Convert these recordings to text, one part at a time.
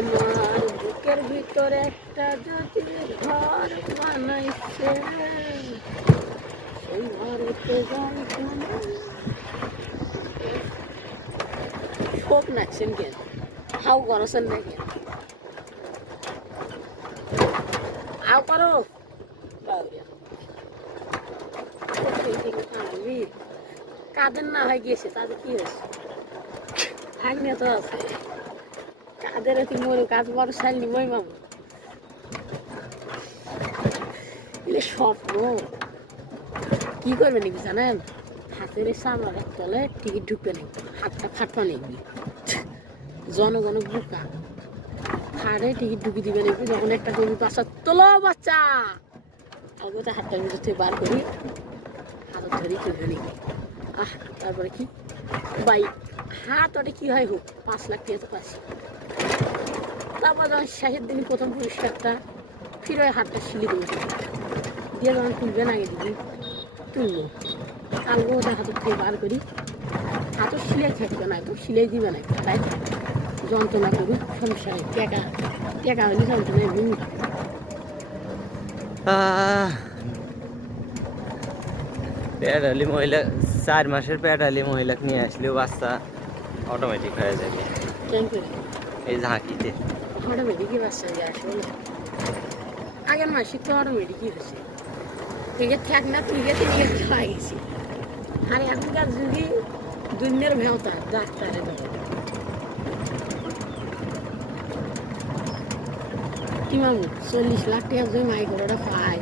আমার বুকের ভিতরে একটা যদি ঘর বানাইছে সেই ঘরেতে যাইতাম শোক নাচছেন কেন হাউ করছেন না কেন হাউ করো কাদের না হয়ে গিয়েছে তাদের কি হয়েছে ভাগ্নে তো আছে কাদের কি মরে কাজ বড় সাইল মই মামু এলে স্বপ্ন কি করবে নাকি জানেন হাতের চামড়ার তলে টিকিট ঢুকবে নাকি হাতটা ফাটপা নাকি জনগণ বুকা হাড়ে টিকিট ঢুকি দিবে নাকি যখন একটা কবি বাচ্চা তোলো বাচ্চা আগে হাতটার ভিতর থেকে বার করি হাতের ধরি কিনবে নাকি তারপরে কি বাই হাত ওটা কি হয় হোক 5 লাখ টাকা তো পাচ্ছি তারপর যখন শেষের দিন প্রথম পুরস্কারটা ফিরে হাতটা শিলি দেবে দিয়ে যখন তুলবেন আগে দিবি তুলবো কালকে ওটা হাতের থেকে বার করি হাতও সিলাই থাকবে না তো সিলাই দিবে না তাই যন্ত্রণা করি সমস্যা নেই টেকা টেকা হলে যন্ত্রণা এমনি পেটালি মহিলা 4 মাসের পেটালি মহিলাকে নিয়ে আসলেও বাচ্চা অটোমেটিক হয়ে যাবে এই ঝাঁকিতে অটোমেটিকই বাচ্চা হয়ে আসলে আগের মাসে তো অটোমেটিকই হয়েছে থেকে থাক না থেকে থেকে খাওয়া গেছি আর এখনকার যুগে দুনিয়ার ভেওতা ডাক্তারের কি মামু 40 লাখ টাকা যদি মাই করে পায়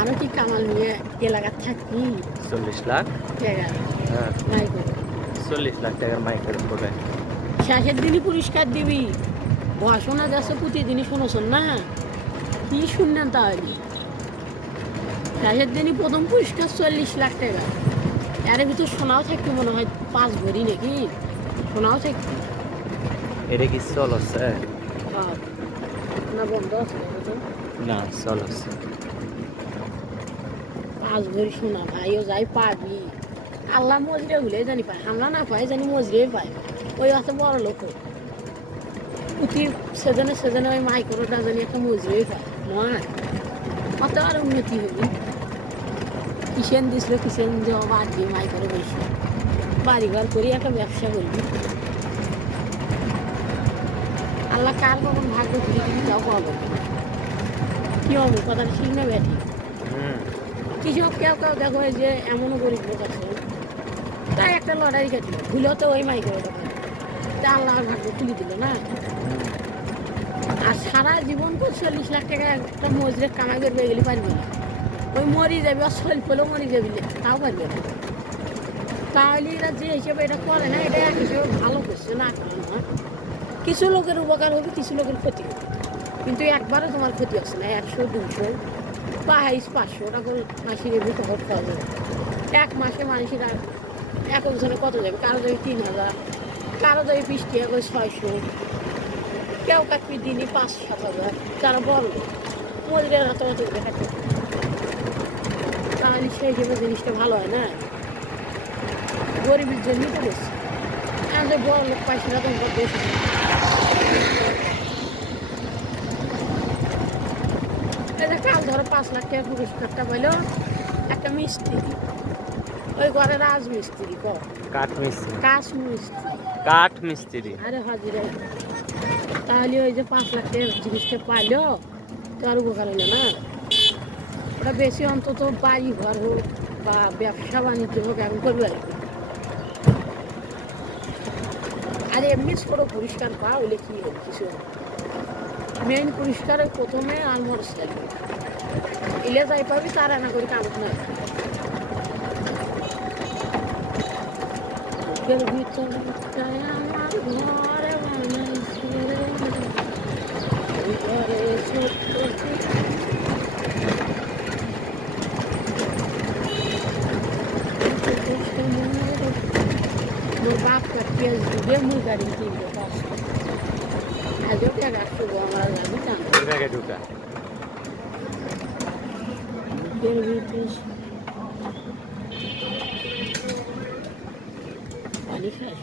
আরো কি কামাল নিয়ে এলাকার থাকি 40 লাখ টাকা মাই করে 40 লাখ টাকার মাইক করে শেষের দিনই পুরস্কার দিবি ভাষণা যাচ্ছে প্রতিদিনই শুনোছেন না কি শুনলেন তাহলে শেষের দিনই প্রথম পুরস্কার 40 লাখ টাকা এর ভিতর সোনাও থাকতো মনে হয় 5 ভরি নাকি সোনাও থাকতো এটা কি চলছে না বন্ধ আছে না চলছে 5 ভরি সোনা ভাইও যাই পাবি আল্লাহ মজরে হলে জানি পায় হামলা না পায় জানি মজরে পায় ওই আছে বড় লোক প্রতি সেজনে ওই মাইক্রোটা জানি একটা মজরে পায় নয় কত আর উন্নতি হবি কিষেন দিছিল কিষেন দেওয়া বাদ দিয়ে মাইক্রো বেশি বাড়িঘর করি একটা ব্যবসা করবি আল্লাহ কার কখন ভাগ্য ঘুরে দিবি তাও পাবো কি হবে কথাটা ঠিক না ব্যাটি কৃষক কেউ কেউ দেখো যে এমনও গরিব লোক আছে তাই একটা লড়াই কাটল ভুলেও তো ওই মাইক্রো দোকান তা আল্লাহর ভাগ্য খুলে দিল না আর সারা জীবন তো 40 লাখ টাকা একটা মজুরে কামাই করবে গেলে পারবে না ওই মরি যাবে আর শরীর পেলেও মরি যাবি তাও পারবে না তাহলে এরা যে হিসেবে এটা করে না এটা এক হিসেবে ভালো করছে না কারণ হয় কিছু লোকের উপকার হবে কিছু লোকের ক্ষতি হবে কিন্তু একবারও তোমার ক্ষতি হচ্ছে না 100 200 বা 500 টাকা মাসির এমনি খবর খাওয়া যাবে এক মাসে মানুষের আর এক একজনে কত যাবে কারো যাবে 3000 কারো যাবে 20 টাকা করে 600 কেউ কাটবি দিনই 5-7 হাজার যারা বড় মজুরের হাতে হাতে দেখাচ্ছে তাহলে সেই হিসেবে জিনিসটা ভালো হয় না গরিবের জন্যই তো বেশি আমাদের বড় লোক পাইছে না তোমার বেশি কাল ধরো 5 লাখ টাকা পুরস্কারটা পাইলো একটা মিস্ত্রি ওই ঘরে রাজমিস্ত্রি কাঠ মিস্ত্রি কাঠ মিস্ত্রি আরে হাজিরা তাহলে ওই যে 5 লাখ টাকার জিনিসটা পাইলো তো আর উপকার হইলো না ওটা বেশি অন্তত বাড়ি ঘর হোক বা ব্যবসা বাণিজ্য হোক এখন করবে আর এমনি ছোট পুরস্কার পাওয়া হলে কি হবে কিছু মেইন পুরস্কারের প্রথমে আর মোটরসাইকেল ইলে যাই পাবি তার আনা করে কাগজ নয় ভিতরে আমার ঘরে বানাইছে ঘরে মোর বাপ কাটিয়ে দিবে মুই গাড়ি কিনতে পারছি আজও টাকা শুভ আমার লাগবে টাকা ঢুকা পানি খাই